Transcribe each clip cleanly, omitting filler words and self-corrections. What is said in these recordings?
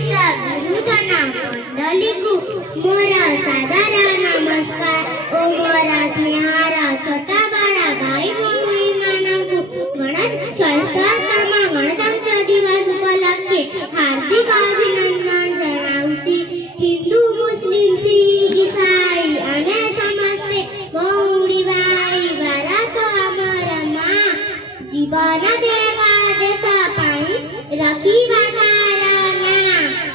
गुरुजना मंडलिकू मोरा सादर नमस्कार। ओ मोरा स्नेहारा छोटा बड़ा भाई भौणी मानकू गणतंत्र दिवस उपलक्षे हार्दिक अभिनंदन जणावुची। हिंदू मुस्लिम सिख ईसाई अने समस्ते भौणी भाई भारत अमर मां जीवन देवा देश पाई रखिबा तारा ना।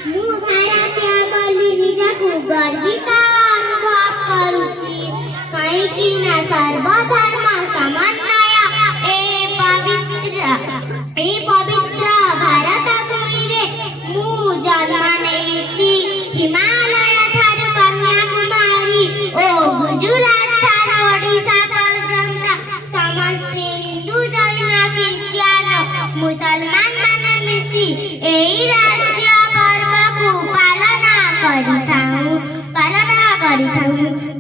मु भारतीय बोली निजकू गर्वित अनुभव करूची काईकी ना सर्वधर्म समन्वय ए पवित्र भारत भूमिरे मु जन्म नेछि। हिमालय ठारू कन्याकुमारी ओ गुजरात ठारू ओडिशा पर्यंत समस्ते हिंदू जैन क्रिश्चियन मुसलमान माने मिसी एई राष्ट्रीय पर्व को पालना करिथाउ।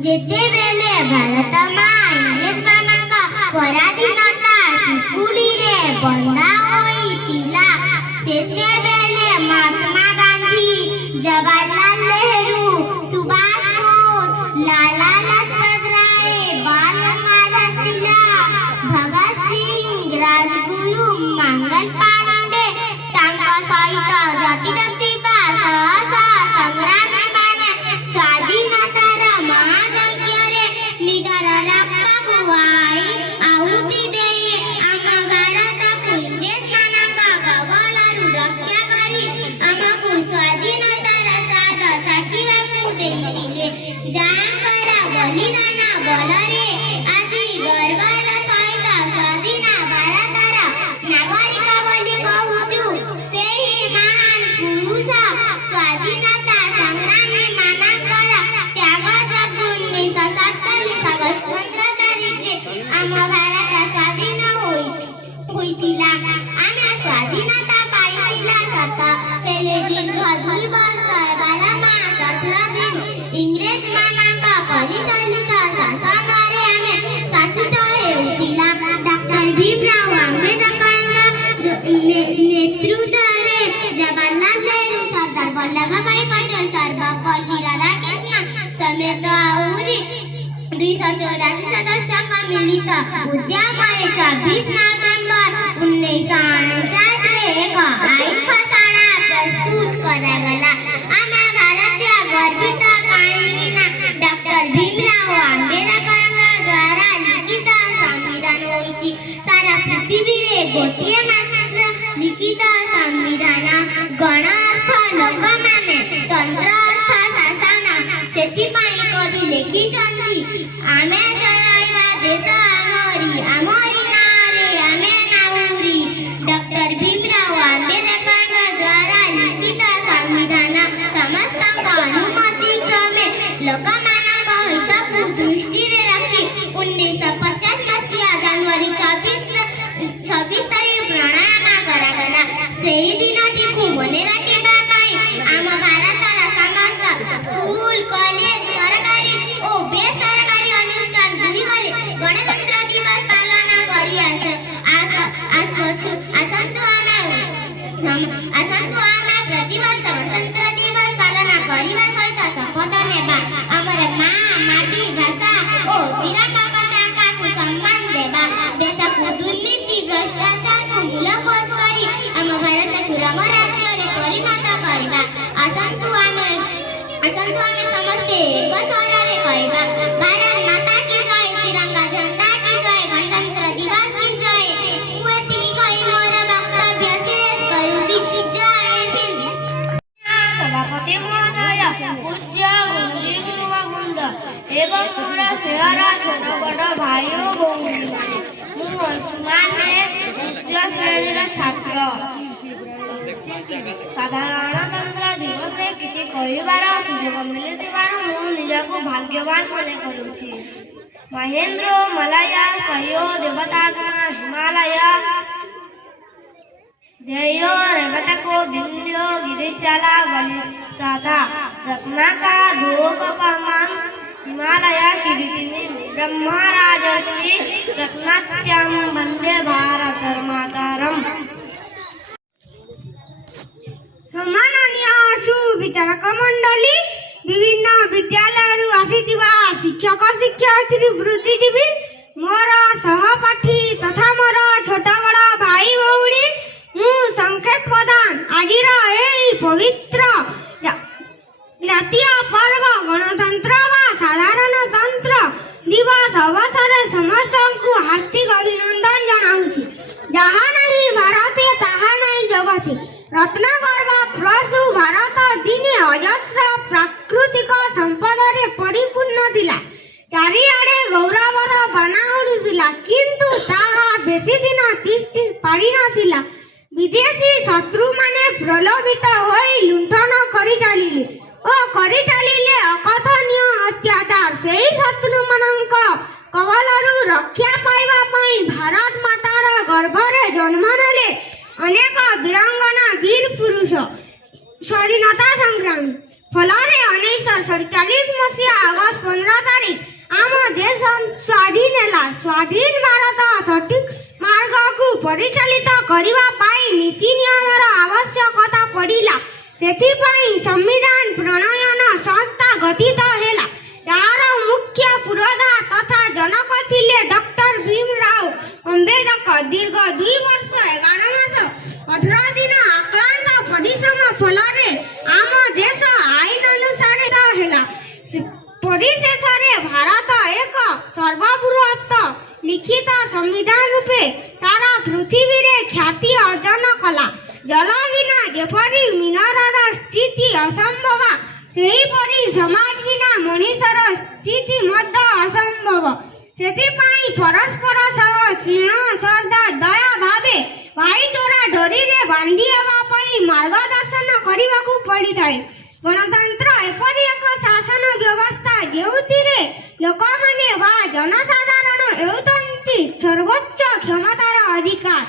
जेतेबेले भारत मां इंग्रेज मानका पराधीनता शिकुड़ी रे बंधा होइतिला सेतेबेले महात्मा गांधी जवाहरलाल नेहरू सुभाष बोस लाला लजपत राय बाल गंगाधर तिलक भगत सिंह राजगुरु मंगल पांडे तांका सहित जाति संग्रामी माने स्वाधीनतार महायज्ञ रे निजर रक्त बुआई आहुति देई आम भारत को इंग्रेज मानका कबलरू रक्षा करी आमको स्वाधीनतार स्वाद चाखिबाकू देइतिले। जांकर बलिदान बलरे आजि गर्वर सहित स्वाधीन भारतर नागरिक बोली कहूछु। सेही महान पुरुष स्वाधीनता संग्रामी मानकर त्याग जोगु 1947 अगस्त 15 तारिखे आम भारत स्वाधीन होइतिला। आमे स्वाधीनता पाइतिला सत हेले दीर्घ 2 वर्ष 12 मास 18 दिन इंग्रेज मानका परिचालित शासन रे आमे शासित हेउतिला। डॉक्टर भीमराव अंबेडकरଙ୍କ नेतृत्वरे जवाहरलाल नेहरू सरदार वल्लभभाई पटेल सर्वपल्ली राधाकृष्णन समेत आहुरी 284 सदस्यों मिलित उद्यमरे 26 नवेम्बर 1949 रे एक आईन घोषणा प्रस्तुत करागला। आमे भारतीय गर्वित काहीना डॉक्टर भीमराव अंबेडकरଙ୍କ द्वारा लिखित संविधान होइछि। सारा पृथ्वी रे गोटिए मात्र लिखित संविधान गण अर्थ लोक माने तंत्र अर्थ शासन सेथिपाई कवि लिखिचंती आमे चलाइबा देश आमरी नारे आमे नाउरी। डॉक्टर भीमराव अंबेडकरଙ୍କ द्वारा लिखित संविधान समस्त अनुमति क्रमे लोकमानक हितकू दृष्टि रे रखी 1950 मसीहा जनवरी 26 तारिख प्रणायन करागला। सेही दिनटी को मने रखिबा पाई आम भारतर समस्त स्कूल कॉलेज सरकारी ओ बेसरकारी अनुष्ठान गुड़िकरे गणतंत्र दिवस पालन करी आसंतु आमे प्रतिवर्ष गणतंत्र दिवस पालन करबा सहित शपथ नेबा हमर मां माटी भाषा ओ तिरंगा पताका को सम्मान देबा देश को दुर्नीति भ्रष्टाचार को मूलपोछ करी हम भारत को राम राज्य रे परिणत करबा। आसंतु आमे समस्त एक स्वर रे कहबा भारत माता की जय, तिरंगा झंडा की जय, गणतंत्र दिवस की जय। मुएती कहि मोर वक्तव्य शेष करूची। जय हिंद। सभापति महोदय, पूज्य गुरुजी गुरुवृंद एवं मोर स्नेहर छोट बड़ भाई और भौणी मु अंशुमान तृतीय श्रेणी छात्र। साधारणतंत्र दिवस रे किछि कहिबार सुयोग मिलिथिबारु मु निजको भाग्यवान मने करूछि। महेंद्र मलय सहयो देवता हिमालय देयो रेवतको विंध्यो गिरिचला बलि साधा रत्नाका धूपपमं हिमालय किरीटिनी ब्रह्मा राजश्री रत्नात्यं वंदे भारत मातरम। सम्माननीय विचारक मंडली विभिन्न विद्यालय आसीथिबा शिक्षक शिक्षयित्री बुद्धिजीवी मोर सहपाठी तथा मोर छोट बड़ भाई भौणी मु संकेत प्रधान आजिर एई पवित्र जातीय पर्व गणतंत्र वा साधारणतंत्र दिवस अवसर समस्त को हार्दिक अभिनंदन जनाऊँ। जहाँ नहीं भारतीय ताहा नहीं जगति रत्नगर्भ प्रसु भारत दिने अजस्र प्राकृतिक संपद रे परिपूर्ण थिला। चारिआडे गौरवर बाना उड़ुथिला किंतु ताहा बेसी दिन तिष्ठि पारि नथिला। विदेशी शत्रु माने प्रलोभित होई लुंठन करि चलिले ओ करि चलिले अकथनीय अत्याचार। सेही शत्रु मानक कवलरू रक्षा पाइबा पई भारत मातार गर्भरे जन्म नेले अनेक वीरांगना वीर पुरुष स्वाधीनता संग्रामी। फलरे 1947 मसीहा अगस्त 15 तारीख आम देश स्वाधीन हेला। स्वाधीन भारत सठिक मार्ग को परिचालित करिबा पाई नीति नियमर आवश्यकता पड़िला। सेथिपाई संविधान प्रणयन संस्था गठित हेला। जार मुख्य पुरोधा तथा जनक थिले डॉक्टर भीमराव अंबेडकर। दीर्घ 2 वर्ष 11 मास 18 दिन आक्रांत परिश्रम फलरे आम देश आईन अनुसार हेला। परिशेषरे भारत एक सर्वबृहत लिखित संविधान रूपे सारा पृथ्वी रे ख्याति अर्जन कला। जल बिना जेपरी मिनरर स्थिति असंभव सेहीपरि समाज बिना मनुष्यर स्थिति मध्य असंभव। सेथिपाई परस्पर सह स्नेह श्रद्धा दया भावे भाईचारा डोरी रे बांधी हेबा पई मार्गदर्शन करिबाकू पड़िଥାଏ। गणतंत्र एपरि एक शासन व्यवस्था जेउथिरे लोकमाने वा जनसाधारण हेउतंती सर्वोच्च क्षमतार अधिकार।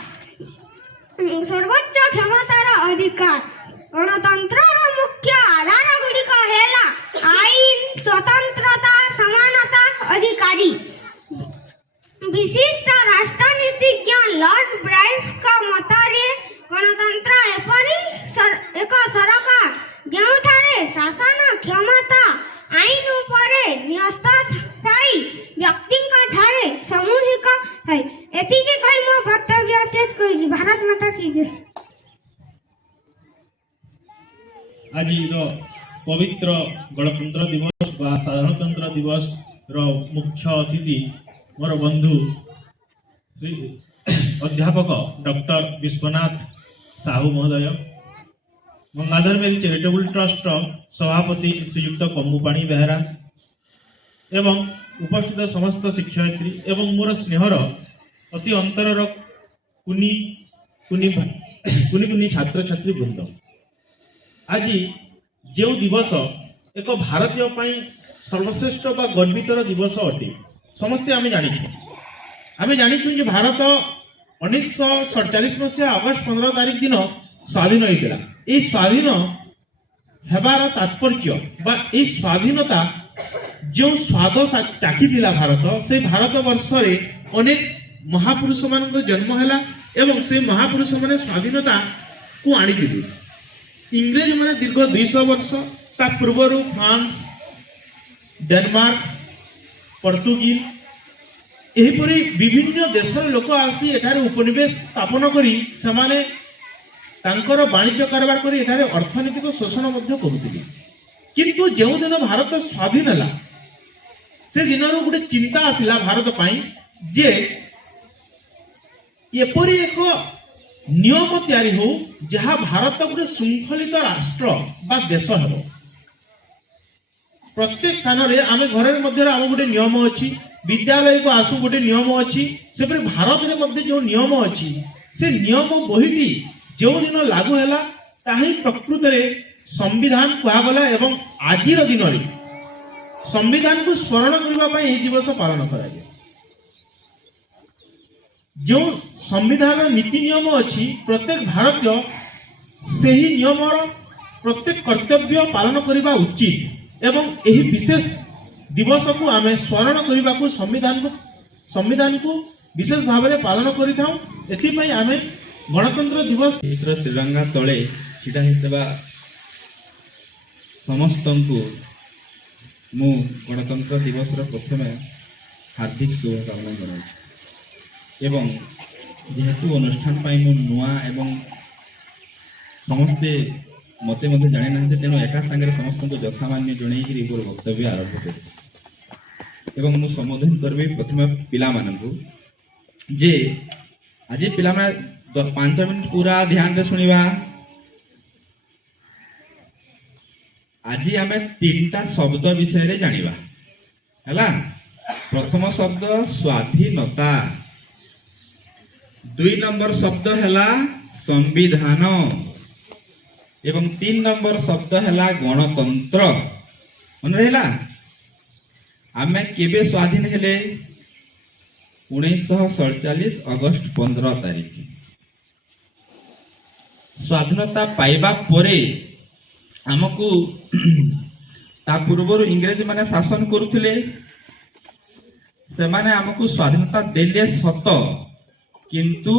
गणतंत्रर मुख्य आधार गुड़िक हेला आईन स्वतंत्रता समानता अधिकारी। विशिष्ट राष्ट्रनीतिज्ञ लॉर्ड ब्राइस मतरे गणतंत्र एपरि एक सरकार ଯେଉଁଠାରେ ଶାସନ କ୍ଷମତା ଆଇନ ଉପରେ ନ୍ୟସ୍ତ ଥାଇ ବ୍ୟକ୍ତିଙ୍କ ଠାରେ ସାମୂହିକ ଥାଏ। ଏତିକି କହି ମୋ ବକ୍ତବ୍ୟ ଶେଷ କରୁଛି। ଭାରତ ମାତା କି ଜୟ। ଆଜିର ପବିତ୍ର ଗଣତନ୍ତ୍ର ଦିବସ ବା ସାଧାରଣତନ୍ତ୍ର ଦିବସ ର ମୁଖ୍ୟ ଅତିଥି ମୋର ବନ୍ଧୁ ଶ୍ରୀ ଅଧ୍ୟାପକ ଡକ୍ଟର ବିଶ୍ୱନାଥ ସାହୁ ମହୋଦୟ, गंगाधर मेरी चैरिटेबल ट्रस्ट सभापति श्रीयुक्त कम्बुपाणी बेहरा एवं उपस्थित समस्त शिक्षयित्री एवं मोर स्नेहर अति अंतरर कुनी कुनी कुनी कुनी छात्र छात्री वृंद, आज जो दिवस एक भारतीय पाई सर्वश्रेष्ठ बा गर्वितर दिवस अटे। समस्ते आम जानिछु जे भारत 1947 मसीहा अगस्त 15 तारीख दिन स्वाधीन होता। ये स्वाधीन हेबार तात्पर्य बा ये स्वाधीनता जो स्वाद चाखी भारत से भारत वर्ष रे अनेक महापुरुष मान जन्म है एवं से महापुरुष माने स्वाधीनता को आनी। इंग्रेज माने दीर्घ 200 वर्ष ता पूर्वर फ्रांस डेनमार्क पोर्तुगीज एहीपरि विभिन्न देशर लोक आसी एठारे उपनिवेश स्थापन करी सेमाने तांकर वाणिज्य कारबार करी एठारे अर्थनैतिक शोषण मध्य करुथिले। किंतु जो दिन भारत स्वाधीन है से दिन गोटे चिंता आसिला भारत पाई जे एपरी एक नियम तैयारी हो जहाँ भारत गोटे श्रृंखलित राष्ट्र बा देश है। प्रत्येक स्थान में आम घर मध्य आम गोटे नियम अच्छी, विद्यालय को आसू गोटे नियम अच्छी, से भारत में जो नियम अच्छी से नियम बहीटी जो दिन लागू है ताही प्रकृत में संविधान कहगला एवं आज दिन में संविधान को स्मरण करने दिवस पालन करा। जो संविधान नीति नियम अच्छी प्रत्येक भारतीय से ही नियम प्रत्येक कर्तव्य पालन करने उचित एवं यही विशेष दिवस को आम स्मरण करने को संविधान को विशेष भाव में पालन करें। आम गणतंत्र दिवस मित्र तिरंगा तले छिड़ा होता ସମସ୍ତଙ୍କୁ ମୁଁ ଗଣତନ୍ତ୍ର ଦିବସର ପ୍ରଥମେ ହାର୍ଦ୍ଦିକ ଶୁଭକାମନା ଜଣାଉଛି ଏବଂ ଯେହେତୁ ଅନୁଷ୍ଠାନ ପାଇଁ ମୁଁ ନୂଆ ଏବଂ ସମସ୍ତେ ମୋତେ ମଧ୍ୟ ଜାଣିନାହାନ୍ତି ତେଣୁ ଏକା ସାଙ୍ଗରେ ସମସ୍ତଙ୍କୁ ଯଥାମାନ୍ୟ ଜଣେଇକିରି ମୋର ବକ୍ତବ୍ୟ ଆରମ୍ଭ କରିବି ଏବଂ ମୁଁ ସମ୍ବୋଧନ କରିବି ପ୍ରଥମେ ପିଲାମାନଙ୍କୁ ଯେ ଆଜି ପିଲାମାନେ 5 ମିନିଟ୍ ପୁରା ଧ୍ୟାନରେ ଶୁଣିବା। ଆଜି ଆମେ 3ଟା ଶବ୍ଦ ବିଷୟରେ ଜାଣିବା ହେଲା। ପ୍ରଥମ ଶବ୍ଦ ସ୍ୱାଧୀନତା, 2 ନମ୍ବର ଶବ୍ଦ ହେଲା ସମ୍ବିଧାନ ଏବଂ 3 ନମ୍ବର ଶବ୍ଦ ହେଲା ଗଣତନ୍ତ୍ର। ମନେ ରହିଲା? ଆମେ କେବେ ସ୍ୱାଧୀନ ହେଲେ? 1947 ଅଗଷ୍ଟ 15 ତାରିଖ। ସ୍ୱାଧୀନତା ପାଇବା ପରେ ଆମକୁ ତା ପୂର୍ବରୁ ଇଂରେଜ ମାନେ ଶାସନ କରୁଥିଲେ। ସେମାନେ ଆମକୁ ସ୍ୱାଧୀନତା ଦେଲେ ସତ, କିନ୍ତୁ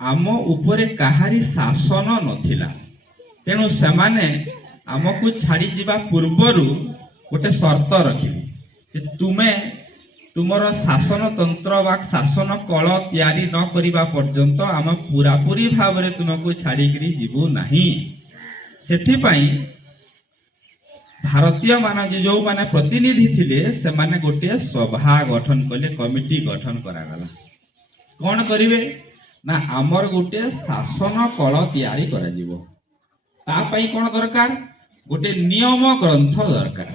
ଆମ ଉପରେ କାହାରି ଶାସନ ନଥିଲା। ତେଣୁ ସେମାନେ ଆମକୁ ଛାଡ଼ି ଯିବା ପୂର୍ବରୁ ଗୋଟେ ସର୍ତ୍ତ ରଖିଲେ ଯେ ତୁମେ ତୁମର ଶାସନ ତନ୍ତ୍ର ବା ଶାସନ କଳ ତିଆରି ନ କରିବା ପର୍ଯ୍ୟନ୍ତ ଆମେ ପୁରାପୁରି ଭାବରେ ତୁମକୁ ଛାଡ଼ିକିରି ଯିବୁ ନାହିଁ। ସେଥିପାଇଁ ଭାରତୀୟ ମାନେ ଯେଉଁମାନେ ପ୍ରତିନିଧି ଥିଲେ ସେମାନେ ଗୋଟିଏ ସଭା ଗଠନ କଲେ, କମିଟି ଗଠନ କରାଗଲା। କ'ଣ କରିବେ ନା ଆମର ଗୋଟେ ଶାସନ କଳ ତିଆରି କରାଯିବ। ତା ପାଇଁ କ'ଣ ଦରକାର? ଗୋଟେ ନିୟମ ଗ୍ରନ୍ଥ ଦରକାର।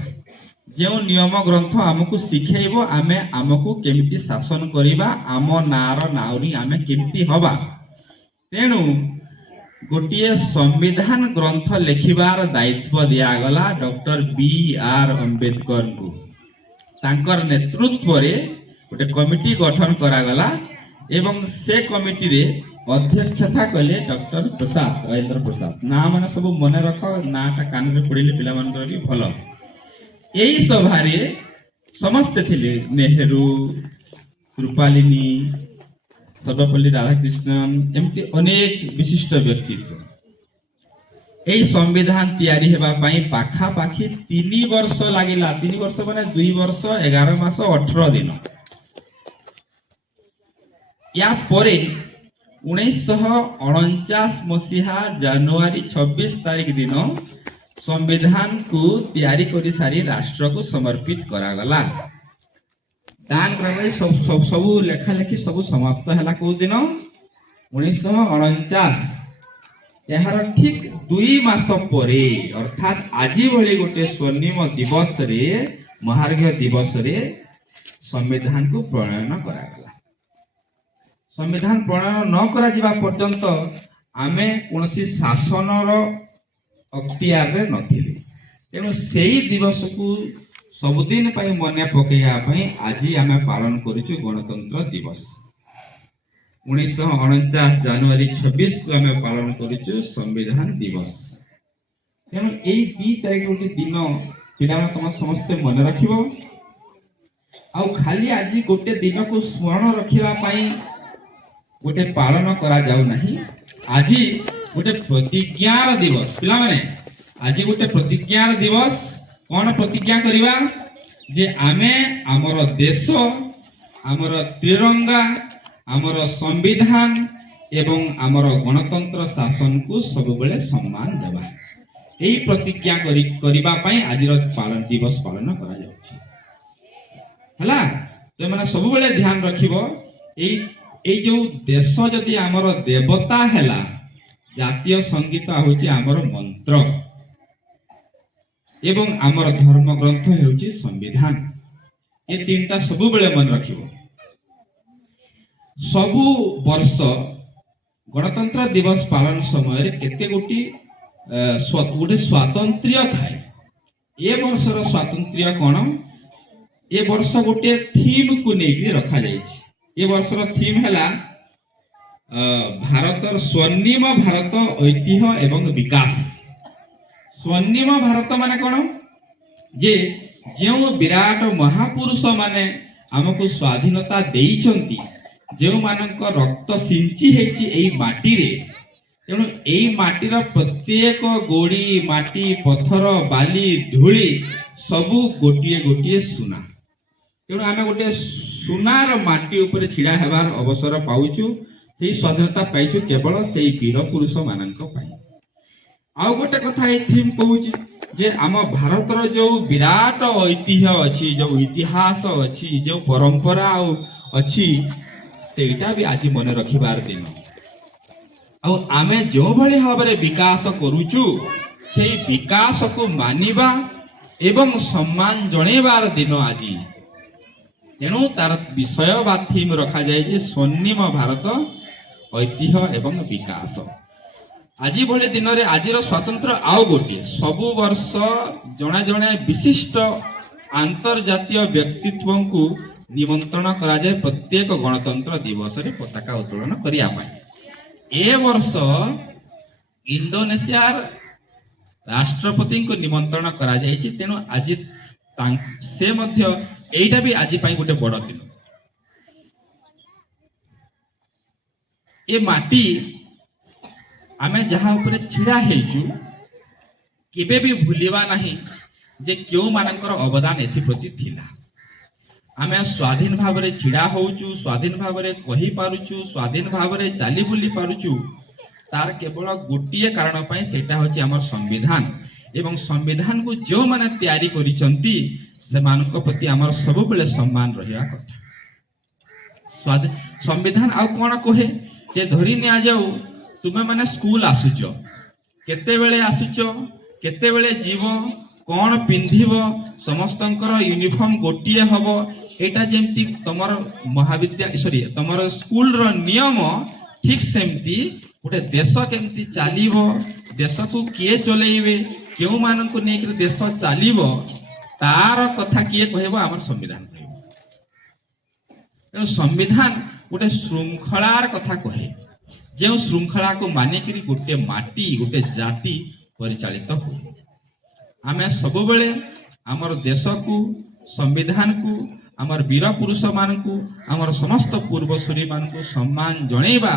ଯେଉଁ ନିୟମ ଗ୍ରନ୍ଥ ଆମକୁ ଶିଖେଇବ ଆମେ ଆମକୁ କେମିତି ଶାସନ କରିବା, ଆମ ନାଁର ନାଉରୀ ଆମେ କେମିତି ହବା। ତେଣୁ ଗୋଟିଏ ସମ୍ବିଧାନ ଗ୍ରନ୍ଥ ଲେଖିବାର ଦାୟିତ୍ୱ ଦିଆଗଲା ଡକ୍ଟର B.R. ଅମ୍ବେଦକରଙ୍କୁ। ତାଙ୍କର ନେତୃତ୍ୱରେ ଗୋଟେ କମିଟି ଗଠନ କରାଗଲା ଏବଂ ସେ କମିଟିରେ ଅଧ୍ୟକ୍ଷତା କଲେ ଡକ୍ଟର ପ୍ରସାଦ, ରାଜେନ୍ଦ୍ର ପ୍ରସାଦ। ନାଁ ମାନେ ସବୁ ମନେ ରଖ, ନାଁଟା କାନରେ ପଡ଼ିଲେ ପିଲାମାନଙ୍କର ବି ଭଲ। ଏହି ସଭାରେ ସମସ୍ତେ ଥିଲେ, ନେହେରୁ, କୃପାଲିନୀ, ସର୍ବପଲ୍ଲୀ ରାଧାକ୍ରିଷ୍ଣନ, ଏମିତି ଅନେକ ବିଶିଷ୍ଟ ବ୍ୟକ୍ତିତ୍ୱ। ଏହି ସମ୍ବିଧାନ ତିଆରି ହେବା ପାଇଁ ପାଖାପାଖି 3 ବର୍ଷ ଲାଗିଲା। 3 ବର୍ଷ ମାନେ 2 ବର୍ଷ 11 ମାସ 18 ଦିନ। ୟା ପରେ 1949 ମସିହା ଜାନୁଆରୀ 26 ତାରିଖ ଦିନ ସମ୍ବିଧାନକୁ ତିଆରି କରି ସାରି ରାଷ୍ଟ୍ରକୁ ସମର୍ପିତ କରାଗଲା। ଦାନ କରାଯାଇ ସବୁ ଲେଖାଲେଖି ସବୁ ସମାପ୍ତ ହେଲା। କୋଉ ଦିନ? 1949। ଏହାର ଠିକ 2 ମାସ ପରେ ଅର୍ଥାତ ଆଜି ଭଳି ଗୋଟେ ସ୍ୱର୍ଣ୍ଣିମ ଦିବସରେ, ମହାର୍ଘ୍ୟ ଦିବସରେ ସମ୍ବିଧାନକୁ ପ୍ରଣୟନ କରାଗଲା। ସମ୍ବିଧାନ ପ୍ରଣୟନ ନ କରାଯିବା ପର୍ଯ୍ୟନ୍ତ ଆମେ କୌଣସି ଶାସନର ଅକ୍ତିଆରରେ ନଥିଲେ। ତେଣୁ ସେଇ ଦିବସକୁ ସବୁଦିନ ପାଇଁ ମନେ ପକାଇବା ପାଇଁ ଆଜି ଆମେ ପାଳନ କରୁଛୁ ଗଣତନ୍ତ୍ର ଦିବସ। 1949 ଜାନୁଆରୀ 26କୁ ଆମେ ପାଳନ କରୁଛୁ ସମ୍ବିଧାନ ଦିବସ। ତେଣୁ ଏଇ 2-4 ଦିନ ପିଲାମାନେ ତମେ ସମସ୍ତେ ମନେ ରଖିବ। ଆଉ ଖାଲି ଆଜି ଗୋଟେ ଦିନକୁ ସ୍ମରଣ ରଖିବା ପାଇଁ ଗୋଟେ ପାଳନ କରାଯାଉ ନାହିଁ। ଆଜି ଗୋଟେ ପ୍ରତିଜ୍ଞାର ଦିବସ। ପିଲାମାନେ ଆଜି ଗୋଟେ ପ୍ରତିଜ୍ଞାର ଦିବସ। କ'ଣ ପ୍ରତିଜ୍ଞା କରିବା? ଯେ ଆମେ ଆମର ଦେଶ, ଆମର ତ୍ରିରଙ୍ଗା, ଆମର ସମ୍ବିଧାନ ଏବଂ ଆମର ଗଣତନ୍ତ୍ର ଶାସନକୁ ସବୁବେଳେ ସମ୍ମାନ ଦେବା। ଏହି ପ୍ରତିଜ୍ଞା କରିବା ପାଇଁ ଆଜିର ଦିବସ ପାଳନ କରାଯାଉଛି ହେଲା। ତୁମେ ସବୁବେଳେ ଧ୍ୟାନ ରଖିବ, ଏଇ ଯୋଉ ଦେଶ ଯଦି ଆମର ଦେବତା ହେଲା, ଜାତୀୟ ସଙ୍ଗୀତ ହେଉଛି ଆମର ମନ୍ତ୍ର ଏବଂ ଆମର ଧର୍ମ ଗ୍ରନ୍ଥ ହେଉଛି ସମ୍ବିଧାନ। ଏ 3ଟା ସବୁବେଳେ ମନେ ରଖିବ। ସବୁ ବର୍ଷ ଗଣତନ୍ତ୍ର ଦିବସ ପାଳନ ସମୟରେ କେତେ ଗୋଟେ ସ୍ୱାତନ୍ତ୍ର୍ୟ ଥାଏ। ଏ ବର୍ଷର ସ୍ୱାତନ୍ତ୍ର୍ୟ କ'ଣ? ଏ ବର୍ଷ ଗୋଟେ ଥିମ୍କୁ ନେଇକି ରଖାଯାଇଛି। ଏ ବର୍ଷର ଥିମ୍ ହେଲା ଭାରତର ସ୍ୱର୍ଣ୍ଣିମ ଭାରତ ଐତିହ୍ୟ ଏବଂ ବିକାଶ। ସ୍ୱର୍ଣ୍ଣିମ ଭାରତ ମାନେ କ'ଣ? ଯେ ଯେଉଁ ବିରାଟ ମହାପୁରୁଷ ମାନେ ଆମକୁ ସ୍ୱାଧୀନତା ଦେଇଛନ୍ତି, ଯେଉଁମାନଙ୍କ ରକ୍ତ ସିଞ୍ଚି ହେଇଛି ଏଇ ମାଟିରେ, ତେଣୁ ଏଇ ମାଟିର ପ୍ରତ୍ୟେକ ଗୋଡ଼ି ମାଟି ପଥର ବାଲି ଧୂଳି ସବୁ ଗୋଟିଏ ଗୋଟିଏ ସୁନା। ତେଣୁ ଆମେ ଗୋଟେ ସୁନାର ମାଟି ଉପରେ ଛିଡ଼ା ହେବାର ଅବସର ପାଉଛୁ। ସେଇ ସ୍ୱାଧୀନତା ପାଇଛୁ କେବଳ ସେଇ ବୀର ପୁରୁଷ ମାନଙ୍କ ପାଇଁ। ଆଉ ଗୋଟେ କଥା ଏଇ ଥିମ୍ କହୁଛି ଯେ ଆମ ଭାରତର ଯୋଉ ବିରାଟ ଐତିହ୍ୟ ଅଛି, ଯୋଉ ଇତିହାସ ଅଛି, ଯୋଉ ପରମ୍ପରା ଆଉ ଅଛି, ସେଇଟା ବି ଆଜି ମନେ ରଖିବାର ଦିନ। ଆଉ ଆମେ ଯେଉଁଭଳି ଭାବରେ ବିକାଶ କରୁଛୁ ସେଇ ବିକାଶକୁ ମାନିବା ଏବଂ ସମ୍ମାନ ଜଣେଇବାର ଦିନ ଆଜି। ତେଣୁ ତାର ବିଷୟ ବା ଥିମ୍ ରଖାଯାଇଛି ସ୍ୱର୍ଣ୍ଣିମ ଭାରତ ଐତିହ୍ୟ ଏବଂ ବିକାଶ। ଆଜି ଭଳି ଦିନରେ ଆଜିର ସ୍ୱାତନ୍ତ୍ର୍ୟ ଆଉ ଗୋଟିଏ, ସବୁ ବର୍ଷ ଜଣେ ଜଣେ ବିଶିଷ୍ଟ ଆନ୍ତର୍ଜାତୀୟ ବ୍ୟକ୍ତିତ୍ୱଙ୍କୁ ନିମନ୍ତ୍ରଣ କରାଯାଏ ପ୍ରତ୍ୟେକ ଗଣତନ୍ତ୍ର ଦିବସରେ ପତାକା ଉତ୍ତୋଳନ କରିବା ପାଇଁ। ଏ ବର୍ଷ ଇଣ୍ଡୋନେସିଆର ରାଷ୍ଟ୍ରପତିଙ୍କୁ ନିମନ୍ତ୍ରଣ କରାଯାଇଛି। ତେଣୁ ଆଜି ସେ ମଧ୍ୟ ଏଇଟା ବି ଆଜି ପାଇଁ ଗୋଟେ ବଡ଼ ଦିନ। ଏ ମାଟି ଆମେ ଯାହା ଉପରେ ଛିଡ଼ା ହେଇଛୁ କେବେ ବି ଭୁଲିବା ନାହିଁ ଯେ କେଉଁମାନଙ୍କର ଅବଦାନ ଏଥିପ୍ରତି ଥିଲା। ଆମେ ସ୍ୱାଧୀନ ଭାବରେ ଛିଡ଼ା ହଉଛୁ, ସ୍ୱାଧୀନ ଭାବରେ କହିପାରୁଛୁ, ସ୍ୱାଧୀନ ଭାବରେ ଚାଲି ବୁଲି ପାରୁଛୁ, ତାର କେବଳ ଗୋଟିଏ କାରଣ ପାଇଁ, ସେଇଟା ହେଉଛି ଆମର ସମ୍ବିଧାନ। ଏବଂ ସମ୍ବିଧାନକୁ ଯେଉଁମାନେ ତିଆରି କରିଛନ୍ତି ସେମାନଙ୍କ ପ୍ରତି ଆମର ସବୁବେଳେ ସମ୍ମାନ ରହିବା କଥା। ସମ୍ବିଧାନ ଆଉ କଣ କହେ ଯେ ଧରି ନିଆଯାଉ ତୁମେ ମାନେ ସ୍କୁଲ ଆସୁଛ, କେତେବେଳେ ଆସୁଛ, କେତେବେଳେ ଯିବ, କଣ ପିନ୍ଧିବ, ସମସ୍ତଙ୍କର ୟୁନିଫର୍ମ ଗୋଟିଏ ହବ। ଏଇଟା ଯେମିତି ତମର ତମର ସ୍କୁଲର ନିୟମ, ଠିକ୍ ସେମିତି ଗୋଟେ ଦେଶ କେମିତି ଚାଲିବ, ଦେଶକୁ କିଏ ଚଲେଇବେ, କେଉଁମାନଙ୍କୁ ନେଇକି ଦେଶ ଚାଲିବ, ତାର କଥା କିଏ କହିବ? ଆମର ସମ୍ବିଧାନ କହିବ। ତେଣୁ ସମ୍ବିଧାନ ଗୋଟେ ଶୃଙ୍ଖଳାର କଥା କହେ, ଯେଉଁ ଶୃଙ୍ଖଳାକୁ ମାନିକିରି ଗୋଟେ ମାଟି, ଗୋଟେ ଜାତି ପରିଚାଳିତ ହୁଏ। ଆମେ ସବୁବେଳେ ଆମର ଦେଶକୁ, ସମ୍ବିଧାନକୁ, ଆମର ବୀର ପୁରୁଷ ମାନଙ୍କୁ, ଆମର ସମସ୍ତ ପୂର୍ବସୂରୀ ମାନଙ୍କୁ ସମ୍ମାନ ଜଣେଇବା,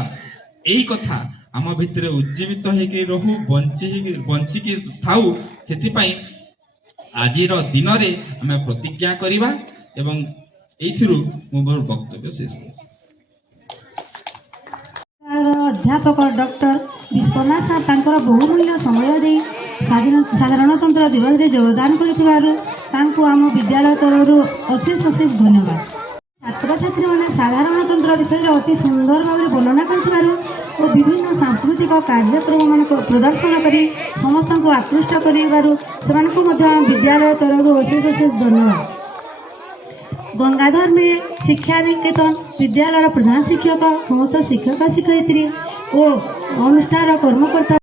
ଏଇ କଥା ଆମ ଭିତରେ ଉଜ୍ଜୀବିତ ହେଇକି ରହୁ, ବଞ୍ଚିକି ଥାଉ। ସେଥିପାଇଁ ଆଜିର ଦିନରେ ଆମେ ପ୍ରତିଜ୍ଞା କରିବା ଏବଂ ଏଇଥିରୁ ମୁଁ ମୋର ବକ୍ତବ୍ୟ ଶେଷ କରୁଛି। ଅଧ୍ୟାପକ ଡକ୍ଟର ବିଶ୍ୱନାଥ ସାର୍ ତାଙ୍କର ବହୁମୂଲ୍ୟ ସମୟ ଦେଇ ସାଧାରଣତନ୍ତ୍ର ଦିବସରେ ଯୋଗଦାନ କରିଥିବାରୁ ତାଙ୍କୁ ଆମ ବିଦ୍ୟାଳୟ ତରଫରୁ ଅଶେଷ ଅଶେଷ ଧନ୍ୟବାଦ। ଛାତ୍ରଛାତ୍ରୀମାନେ ସାଧାରଣତନ୍ତ୍ର ବିଷୟରେ ଅତି ସୁନ୍ଦର ଭାବରେ ବର୍ଣ୍ଣନା କରିଥିବାରୁ ଓ ବିଭିନ୍ନ ସାଂସ୍କୃତିକ କାର୍ଯ୍ୟକ୍ରମମାନଙ୍କୁ ପ୍ରଦର୍ଶନ କରି ସମସ୍ତଙ୍କୁ ଆକୃଷ୍ଟ କରିବାରୁ ସେମାନଙ୍କୁ ମଧ୍ୟ ଆମ ବିଦ୍ୟାଳୟ ତରଫରୁ ଅଶେଷ ଅଶେଷ ଧନ୍ୟବାଦ। ଗଙ୍ଗାଧର ମେ ଶିକ୍ଷା ନିକେତନ ବିଦ୍ୟାଳୟର ପ୍ରଧାନ ଶିକ୍ଷକ, ସମସ୍ତ ଶିକ୍ଷକ ଶିକ୍ଷୟିତ୍ରୀ ଓ ଅନୁଷ୍ଠାନର କର୍ମକର୍ତ୍ତା